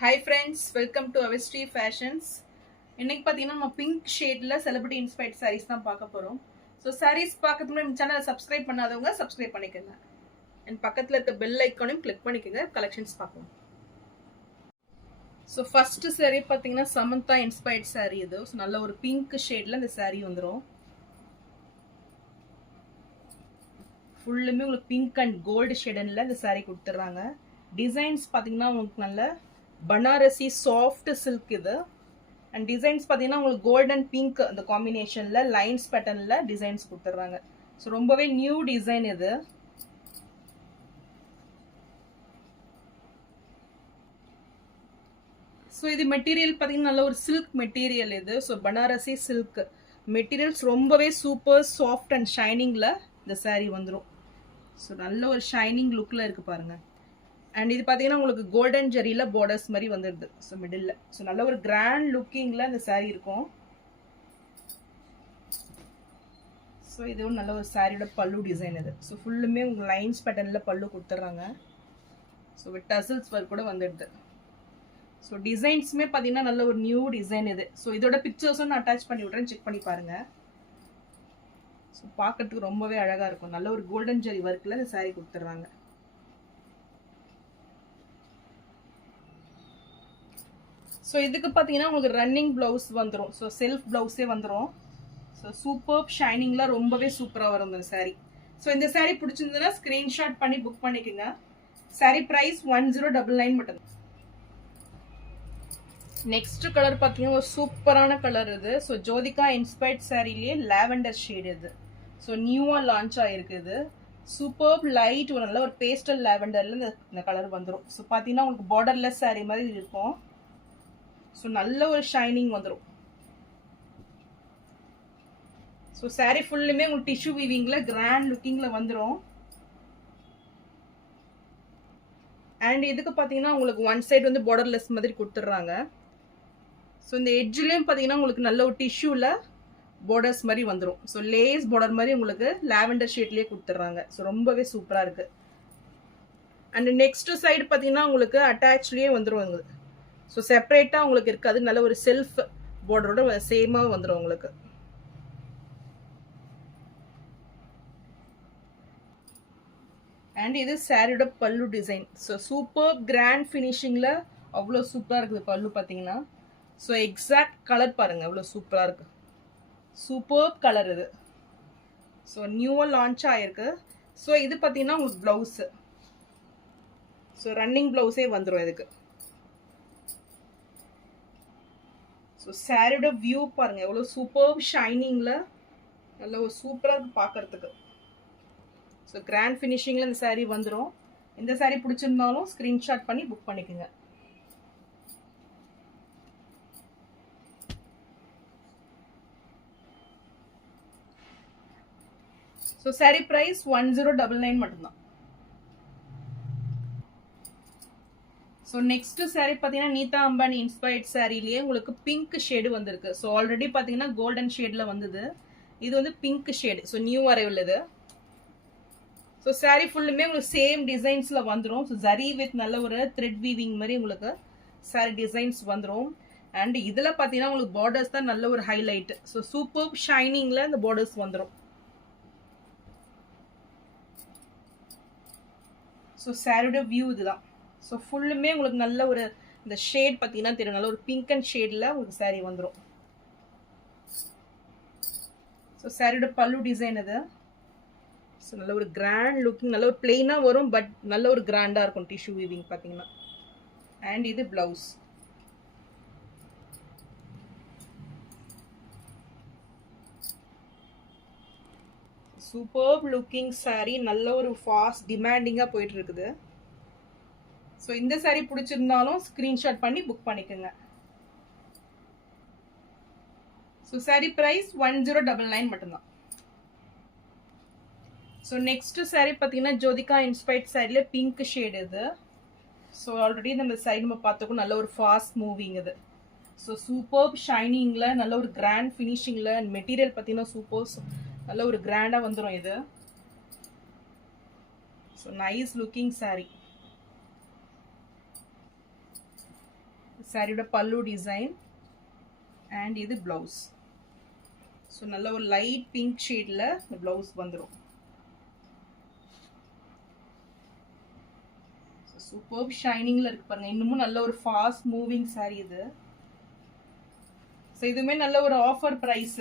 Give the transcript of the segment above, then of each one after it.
Hi friends, welcome to Avestry Fashions. இன்னைக்கு பார்த்தீங்கன்னா நம்ம பிங்க் ஷேட்ல செலிபிரிட்டி இன்ஸ்பயர்ட் சாரீஸ் தான் பார்க்க போறோம். ஸோ சாரீஸ் பார்க்கறதுக்கு முன்னாடி நம்ம சேனலை சப்ஸ்கிரைப் பண்ணாதவங்க சப்ஸ்கிரைப் பண்ணிக்கோங்க. அண்ட் பக்கத்தில் இருக்க பெல் ஐக்கானையும் கிளிக் பண்ணிக்கோங்க கலெக்ஷன்ஸ் பார்க்கலாம். ஸோ ஃபர்ஸ்ட் சாரீ பார்த்தீங்கன்னா சமந்தா இன்ஸ்பயர்ட் சாரீ இது. ஸோ நல்ல ஒரு பிங்க் ஷேட்ல இந்த சாரீ வந்துடும். ஃபுல்லுமே உங்களுக்கு பிங்க் அண்ட் கோல்டு ஷேடன்ல இந்த சாரீ கொடுத்துட்றாங்க. டிசைன்ஸ் பார்த்தீங்கன்னா உங்களுக்கு நல்ல பனாரசி சாஃப்ட் சில்க் இது. அண்ட் டிசைன்ஸ் பார்த்தீங்கன்னா உங்களுக்கு கோல்ட் அண்ட் பிங்க் அந்த காம்பினேஷனில் லைன்ஸ் பேட்டர்னில் டிசைன்ஸ் கொடுத்துட்றாங்க. ஸோ ரொம்பவே நியூ டிசைன் இது. ஸோ இது மெட்டீரியல் பார்த்தீங்கன்னா நல்ல ஒரு சில்க் மெட்டீரியல் இது. ஸோ பனாரசி சில்க் மெட்டீரியல்ஸ் ரொம்பவே சூப்பர் சாஃப்ட் அண்ட் ஷைனிங்கில் இந்த சாரீ வந்துடும். ஸோ நல்ல ஒரு ஷைனிங் லுக்கில் இருக்குது பாருங்கள். அண்ட் இது பார்த்தீங்கன்னா உங்களுக்கு கோல்டன் ஜெரியில் பார்டர்ஸ் மாதிரி வந்துடுது. ஸோ மிடில் ஸோ நல்ல ஒரு கிராண்ட் லுக்கிங்கில் இந்த சாரீ இருக்கும். ஸோ இதுவும் நல்ல ஒரு சாரியோட பல்லு டிசைன் இது. ஸோ ஃபுல்லுமே உங்களுக்கு லைன்ஸ் பேட்டர்னில் பல்லு கொடுத்துட்றாங்க. ஸோ வித் டசல்ஸ் ஒர்க் கூட வந்துடுது. ஸோ டிசைன்ஸுமே பார்த்தீங்கன்னா நல்ல ஒரு நியூ டிசைன் இது. ஸோ இதோட பிக்சர்ஸும் நான் அட்டாச் பண்ணி விட்றேன், செக் பண்ணி பாருங்கள். ஸோ பார்க்கறதுக்கு ரொம்பவே அழகாக இருக்கும். நல்ல ஒரு கோல்டன் ஜெரி ஒர்க்கில் இந்த சாரீ கொடுத்துட்றாங்க. ஸோ இதுக்கு பார்த்தீங்கன்னா உங்களுக்கு ரன்னிங் ப்ளவுஸ் வந்துடும். ஸோ செல்ஃப் ப்ளவுஸே வந்துடும். ஸோ சூப்பர் ஷைனிங்கில் ரொம்பவே சூப்பராக வரும் இந்த சாரீ. ஸோ இந்த சாரீ பிடிச்சிருந்ததுன்னா ஸ்க்ரீன்ஷாட் பண்ணி புக் பண்ணிக்கோங்க. சாரீ ப்ரைஸ் 1099 மட்டும். நெக்ஸ்ட் கலர் பார்த்தீங்கன்னா ஒரு சூப்பரான கலர் இது. ஸோ ஜோதிகா இன்ஸ்பயர்ட் சாரீலேயே லாவெண்டர் ஷேட் இது. ஸோ நியூவாக லான்ச் ஆகிருக்கு இது. சூப்பர் லைட் ஒரு நல்ல ஒரு பேஸ்டல் லாவெண்டரில் இந்த கலர் வந்துடும். ஸோ பார்த்தீங்கன்னா உங்களுக்கு பார்டர்லெஸ் சாரீ மாதிரி இருக்கும். ஸோ நல்ல ஒரு ஷைனிங் வந்துடும். ஸோ சாரீ ஃபுல்லுமே உங்களுக்கு டிஷ்யூ வீவிங்கில் கிராண்ட் லுக்கிங்கில் வந்துடும். அண்ட் இதுக்கு பார்த்தீங்கன்னா உங்களுக்கு ஒன் சைடு வந்து பார்டர்லெஸ் மாதிரி கொடுத்துட்றாங்க. ஸோ இந்த எட்ஜ்லேயும் பார்த்தீங்கன்னா உங்களுக்கு நல்ல ஒரு டிஷ்யூவில் பார்டர்ஸ் மாதிரி வந்துடும். ஸோ லேஸ் பார்டர் மாதிரி உங்களுக்கு லாவெண்டர் ஷேட்லேயே கொடுத்துட்றாங்க. ஸோ ரொம்பவே சூப்பராக இருக்குது. அண்ட் நெக்ஸ்ட் சைடு பார்த்தீங்கன்னா உங்களுக்கு அட்டாச்லேயே வந்துடும் உங்களுக்கு. ஸோ செப்பரேட்டாக உங்களுக்கு இருக்காது. நல்ல ஒரு செல்ஃப் பார்டரோட சேமாக வந்துடும் உங்களுக்கு. அண்ட் இது சாரியோட பல்லு டிசைன். ஸோ சூப்பர் கிராண்ட் ஃபினிஷிங்கில் அவ்வளோ சூப்பராக இருக்குது பல்லு பார்த்தீங்கன்னா. ஸோ எக்ஸாக்ட் கலர் பாருங்கள் அவ்வளோ சூப்பராக இருக்குது. சூப்பர் கலர் இது. ஸோ நியூவாக லான்ச் ஆகிருக்கு. ஸோ இது பார்த்தீங்கன்னா உங்களுக்கு ப்ளவுஸு. ஸோ ரன்னிங் ப்ளவுஸே வந்துடும் இதுக்கு. ஸோ சாரியோட வியூ பாருங்கள் எவ்வளோ சூப்பர் ஷைனிங்கில் நல்ல ஒரு சூப்பராக இருக்குது பார்க்குறதுக்கு. ஸோ கிராண்ட் ஃபினிஷிங்கில் இந்த சாரீ வந்துடும். இந்த சாரீ பிடிச்சிருந்தாலும் ஸ்க்ரீன்ஷாட் பண்ணி புக் பண்ணிக்கோங்க. ஸோ சாரீ ப்ரைஸ் 1099 மட்டும்தான். ஸோ நெக்ஸ்ட் சாரீ பார்த்தீங்கன்னா நீதா அம்பானி இன்ஸ்பயர்ட் சாரீலேயே உங்களுக்கு பிங்க் ஷேடு வந்திருக்கு. ஸோ ஆல்ரெடி பார்த்தீங்கன்னா கோல்டன் ஷேடில் வந்தது. இது வந்து pink shade. So new arrival இது. ஸோ சாரீ ஃபுல்லுமே உங்களுக்கு சேம் டிசைன்ஸில் வந்துடும். ஸோ ஜரி வித் நல்ல ஒரு த்ரெட் வீவிங் மாதிரி உங்களுக்கு சாரீ டிசைன்ஸ் வந்துடும். அண்ட் இதில் பார்த்தீங்கன்னா உங்களுக்கு பார்டர்ஸ் தான் நல்ல ஒரு ஹைலைட். ஸோ சூப்பர் ஷைனிங்கில் இந்த பார்டர்ஸ் வந்துடும். ஸோ சாரியோட வியூ இதுதான். ஸோ ஃபுல்லுமே உங்களுக்கு நல்ல ஒரு இந்த ஷேட் பார்த்தீங்கன்னா தெரியும். நல்ல ஒரு பிங்க் அண்ட் ஷேடில் உங்களுக்கு சாரீ வந்துடும். ஸோ சாரியோட பல்லு டிசைன் இது. ஸோ நல்ல ஒரு கிராண்ட் லுக்கிங், நல்ல ஒரு பிளெயினாக வரும் பட் நல்ல ஒரு கிராண்டாக இருக்கும் டிஷ்யூ வீவிங் பார்த்தீங்கன்னா. அண்ட் இது பிளவுஸ். Super looking sari. நல்ல ஒரு ஃபாஸ்ட் டிமாண்டிங்காக போயிட்டு இருக்குது. ஸோ இந்த சாரீ பிடிச்சிருந்தாலும் ஸ்க்ரீன்ஷாட் பண்ணி புக் பண்ணிக்கோங்க. ஸோ சாரீ ப்ரைஸ் 1099 மட்டும்தான். ஸோ நெக்ஸ்ட் சாரீ பார்த்தீங்கன்னா ஜோதிகா இன்ஸ்பயர்ட் சாரியில் பிங்க் ஷேடு இது. ஸோ ஆல்ரெடி நம்ம சைடு நம்ம பார்த்துக்கும் நல்ல ஒரு ஃபாஸ்ட் மூவிங் இது. ஸோ சூப்பர் ஷைனிங்கில் நல்ல ஒரு கிராண்ட் ஃபினிஷிங்கில் மெட்டீரியல் பார்த்தீங்கன்னா சூப்பர் நல்ல ஒரு கிராண்டாக வந்துடும் இது. So nice looking sari. சாரியோட பல்லு டிசைன் அண்ட் இது ப்ளவுஸ். ஸோ நல்ல ஒரு லைட் பிங்க் ஷேடில் இந்த ப்ளவுஸ் வந்துடும். சூப்பர் ஷைனிங்கில் இருக்கு பாருங்க. இன்னமும் நல்ல ஒரு ஃபாஸ்ட் மூவிங் சாரி இது. ஸோ இதுவுமே நல்ல ஒரு ஆஃபர் ப்ரைஸ்.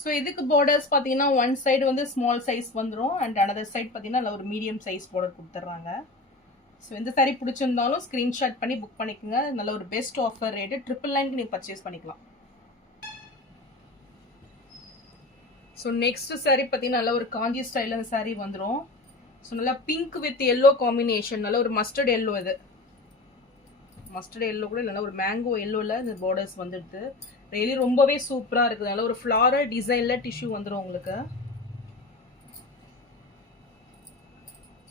ஸோ இதுக்கு பார்டர்ஸ் பார்த்தீங்கன்னா ஒன் சைடு வந்து ஸ்மால் சைஸ் வந்துடும் அண்ட் அனதர் சைட் பார்த்தீங்கன்னா நல்ல ஒரு மீடியம் சைஸ் பார்டர் கொடுத்துட்றாங்க. ஸோ எந்த சாரி பிடிச்சிருந்தாலும் ஸ்க்ரீன்ஷாட் பண்ணி புக் பண்ணிக்கோங்க. நல்ல ஒரு பெஸ்ட் ஆஃபர் ரேட்டு 999 நீங்கள் பர்ச்சேஸ் பண்ணிக்கலாம். ஸோ நெக்ஸ்ட் சாரி பார்த்தீங்கன்னா நல்ல ஒரு காஞ்சி ஸ்டைலில் சாரி வந்துடும். ஸோ நல்லா பிங்க் வித் எல்லோ காம்பினேஷன், நல்ல ஒரு மஸ்டர்ட் எல்லோ. இது மஸ்டர்ட் எல்லோ கூட நல்ல ஒரு மேங்கோ எல்லோவில் இந்த பார்டர்ஸ் வந்துடுது. ரியலி ரொம்பவே சூப்பராக இருக்குது. நல்ல ஒரு ஃப்ளாரல் டிசைனில் டிஷ்யூ வந்துடும் உங்களுக்கு.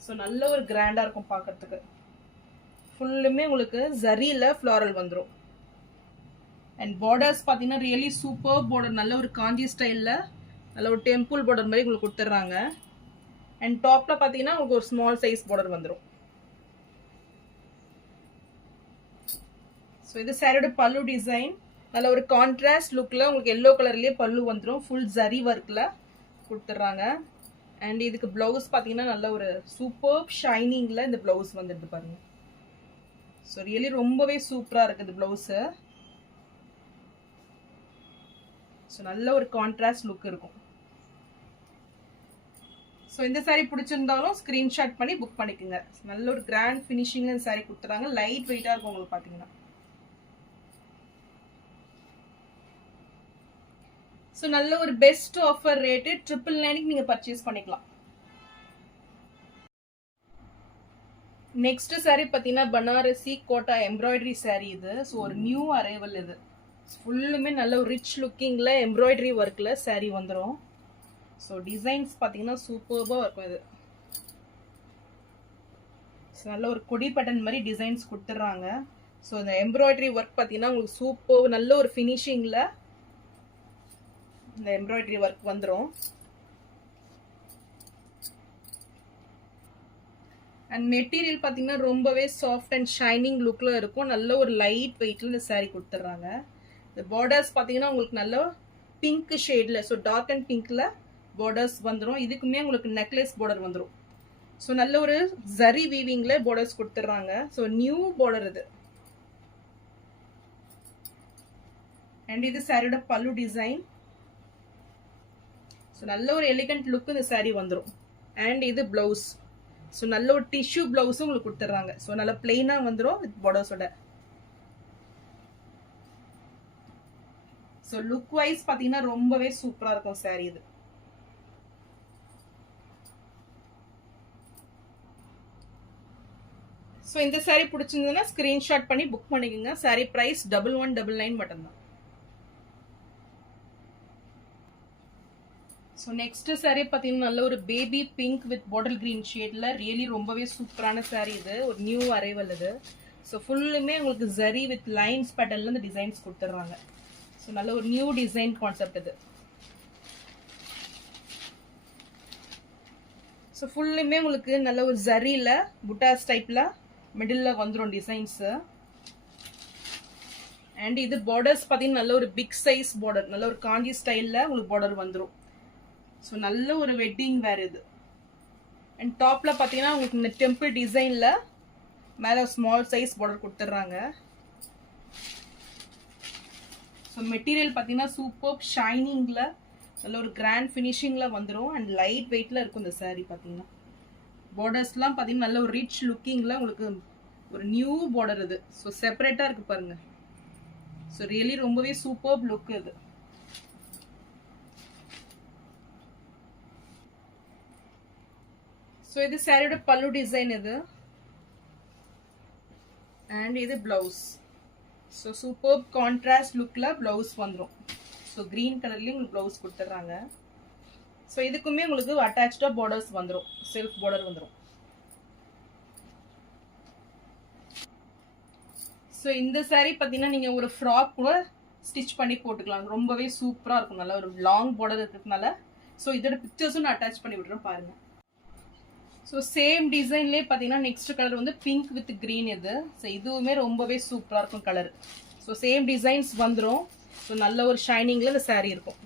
ஸோ நல்ல ஒரு கிராண்டாக இருக்கும் பார்க்கறதுக்கு. ஃபுல்லுமே உங்களுக்கு ஜரியில் ஃப்ளாரல் வந்துடும். அண்ட் பார்டர்ஸ் பார்த்தீங்கன்னா ரியலி சூப்பர் பார்டர். நல்ல ஒரு காஞ்சி ஸ்டைலில் நல்ல ஒரு டெம்பிள் பார்டர் மாதிரி உங்களுக்கு கொடுத்துட்றாங்க. அண்ட் டாப்பில் பார்த்தீங்கன்னா உங்களுக்கு ஒரு ஸ்மால் சைஸ் பார்டர் வந்துடும். ஸோ இது சாரியோட பல்லு டிசைன். நல்ல ஒரு கான்ட்ராஸ்ட் லுக்கில் உங்களுக்கு எல்லோ கலர்லேயே பல்லு வந்துடும். ஃபுல் ஜரி ஒர்க்கில் கொடுத்துட்றாங்க. அண்ட் இதுக்கு ப்ளவுஸ் பார்த்தீங்கன்னா நல்ல ஒரு சூப்பர் ஷைனிங்கில் இந்த ப்ளவுஸ் வந்துடுது பாருங்க. ஸோ ரியலி ரொம்பவே சூப்பராக இருக்குது ப்ளவுஸு. ஸோ நல்ல ஒரு கான்ட்ராஸ்ட் லுக் இருக்கும். ஸோ இந்த சாரீ பிடிச்சிருந்தாலும் ஸ்க்ரீன்ஷாட் பண்ணி புக் பண்ணிக்கோங்க. நல்ல ஒரு கிராண்ட் ஃபினிஷிங் இந்த சாரீ கொடுத்துறாங்க. லைட் வெயிட்டாக இருக்கும் உங்களுக்கு பார்த்தீங்கன்னா. ஸோ நல்ல ஒரு பெஸ்ட் ஆஃபர் ரேட்டு 999 நீங்கள் பர்ச்சேஸ் பண்ணிக்கலாம். நெக்ஸ்ட் சாரீ பார்த்தீங்கன்னா பனாரசி கோட்டா எம்ப்ராய்டரி சாரீ இது. ஸோ ஒரு நியூ அரைவல் இது. ஃபுல்லுமே நல்ல ஒரு ரிச் லுக்கிங்கில் எம்ப்ராய்டரி ஒர்க்கில் சாரீ வந்துடும். ஸோ டிசைன்ஸ் பார்த்தீங்கன்னா சூப்பர்பாக இருக்கும் இது. ஸோ நல்ல ஒரு கொடி பட்டன் மாதிரி டிசைன்ஸ் கொடுத்துட்றாங்க. ஸோ இந்த எம்ப்ராய்டரி ஒர்க் பார்த்தீங்கன்னா உங்களுக்கு சூப்பர் நல்ல ஒரு ஃபினிஷிங்கில் இந்த எம்ப்ராய்டரி ஒர்க் வந்துடும். அண்ட் மெட்டீரியல் பார்த்தீங்கன்னா ரொம்பவே சாஃப்ட் அண்ட் ஷைனிங் லுக்கில் இருக்கும். நல்ல ஒரு லைட் வெயிட்டில் இந்த சாரீ கொடுத்துட்றாங்க. இந்த பார்டர்ஸ் பார்த்தீங்கன்னா உங்களுக்கு நல்ல பிங்க் ஷேடில், ஸோ டார்க் அண்ட் பிங்க்கில் பார்டர்ஸ் வந்துடும். இதுக்குமே உங்களுக்கு நெக்லஸ் பார்டர் வந்துடும். ஸோ நல்ல ஒரு ஜரி வீவிங்கில் பார்டர்ஸ் கொடுத்துட்றாங்க. ஸோ நியூ பார்டர் இது. அண்ட் இது சாரியோட பல்லு டிசைன். ஸோ நல்ல ஒரு எலிகண்ட் லுக் இந்த சாரீ வந்துடும். அண்ட் இது ப்ளவுஸ். ஸோ நல்ல ஒரு டிஷ்யூ ப்ளவுஸும் உங்களுக்கு கொடுத்துட்றாங்க. ஸோ நல்ல பிளெயினாக வந்துடும் வித் பார்டர்ஸோட. ஸோ லுக் வைஸ் பார்த்தீங்கன்னா ரொம்பவே சூப்பராக இருக்கும் சாரீ இது. ஸோ இந்த சாரீ பிடிச்சிருந்ததுன்னா ஸ்க்ரீன்ஷாட் பண்ணி புக் பண்ணிக்கோங்க. சாரீ ப்ரைஸ் 1199 மட்டும்தான். ஸோ நெக்ஸ்ட் சாரீ பார்த்தீங்கன்னா நல்ல ஒரு baby pink with bottle green ஷேடில் ரியலி ரொம்பவே சூப்பரான சாரீ இது. ஒரு நியூ அரைவல் இது. ஸோ ஃபுல்லுமே உங்களுக்கு ஜரி வித் லைன்ஸ் பேட்டர்னில் இந்த டிசைன்ஸ் கொடுத்துட்றாங்க. ஸோ நல்ல ஒரு நியூ டிசைன் கான்செப்ட் இது. ஸோ ஃபுல்லுமே உங்களுக்கு நல்ல ஒரு ஜரியில் புட்டாஸ் டைப்பில் மிடில் வந்துடும் டிசைன்ஸு. அண்ட் இது பார்டர்ஸ் பார்த்தீங்கன்னா நல்ல ஒரு பிக் சைஸ் பார்டர், நல்ல ஒரு காஞ்சி ஸ்டைலில் உங்களுக்கு பார்டர் வந்துடும். ஸோ நல்ல ஒரு வெட்டிங் வேர் இது. அண்ட் டாப்பில் பார்த்தீங்கன்னா உங்களுக்கு இந்த டெம்பிள் டிசைனில் மேலே ஸ்மால் சைஸ் பார்டர் கொடுத்துட்றாங்க. ஸோ மெட்டீரியல் பார்த்தீங்கன்னா சூப்பர் ஷைனிங்கில் நல்ல ஒரு கிராண்ட் ஃபினிஷிங்கில் வந்துடும். அண்ட் லைட் வெயிட்டில் இருக்கும் இந்த சாரீ பார்த்தீங்கன்னா. பார்டர்ஸ்லாம் பார்த்தீங்கன்னா நல்ல ஒரு ரிச் லுக்கிங்கில் உங்களுக்கு ஒரு நியூ பார்டர் இது. ஸோ செப்பரேட்டாக இருக்குது பாருங்கள். ஸோ ரியலி ரொம்பவே சூப்பர் லுக் இது. ஸோ இது சாரியோட பல்லு டிசைன் இது. அண்ட் இது ப்ளவுஸ். ஸோ சூப்பர் கான்ட்ராஸ்ட் லுக்கில் ப்ளவுஸ் வந்துடும். ஸோ க்ரீன் கலர்லேயும் உங்களுக்கு ப்ளவுஸ் கொடுத்துட்றாங்க. ஸோ இதுக்குமே உங்களுக்கு அட்டாச்சாக பார்டர்ஸ் வந்துடும், செல்ஃப் பார்டர் வந்துடும். ஸோ இந்த சாரீ பார்த்தீங்கன்னா நீங்கள் ஒரு ஃப்ராக் கூட ஸ்டிச் பண்ணி போட்டுக்கலாம். ரொம்பவே சூப்பராக இருக்கும். நல்லா ஒரு லாங் பார்டர் இருக்கிறதுனால. ஸோ இதோட பிக்சர்ஸும் நான் அட்டாச் பண்ணி விட்றேன் பாருங்கள். ஸோ சேம் டிசைன்லேயே பார்த்தீங்கன்னா நெக்ஸ்ட் கலர் வந்து பிங்க் வித் க்ரீன் இது. ஸோ இதுவுமே ரொம்பவே சூப்பராக இருக்கும் கலர். ஸோ சேம் டிசைன்ஸ் வந்துடும். ஸோ நல்ல ஒரு ஷைனிங்கில் இந்த saree இருக்கும்.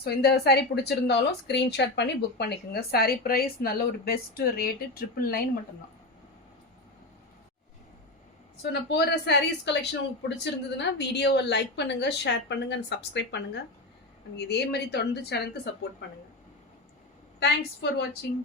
ஸோ இந்த saree பிடிச்சிருந்தாலும் ஸ்க்ரீன்ஷாட் பண்ணி புக் பண்ணிக்கோங்க. saree ப்ரைஸ் நல்ல ஒரு பெஸ்ட் ரேட்டு 999 மட்டும்தான். ஸோ நான் போடுற sarees கலெக்ஷன் உங்களுக்கு பிடிச்சிருந்ததுன்னா வீடியோவை லைக் பண்ணுங்கள், ஷேர் பண்ணுங்கள், சப்ஸ்கிரைப் பண்ணுங்கள். இதே மாதிரி தொடர்ந்து சேனலுக்கு சப்போர்ட் பண்ணுங்கள். தேங்க்ஸ் ஃபார் வாட்சிங்.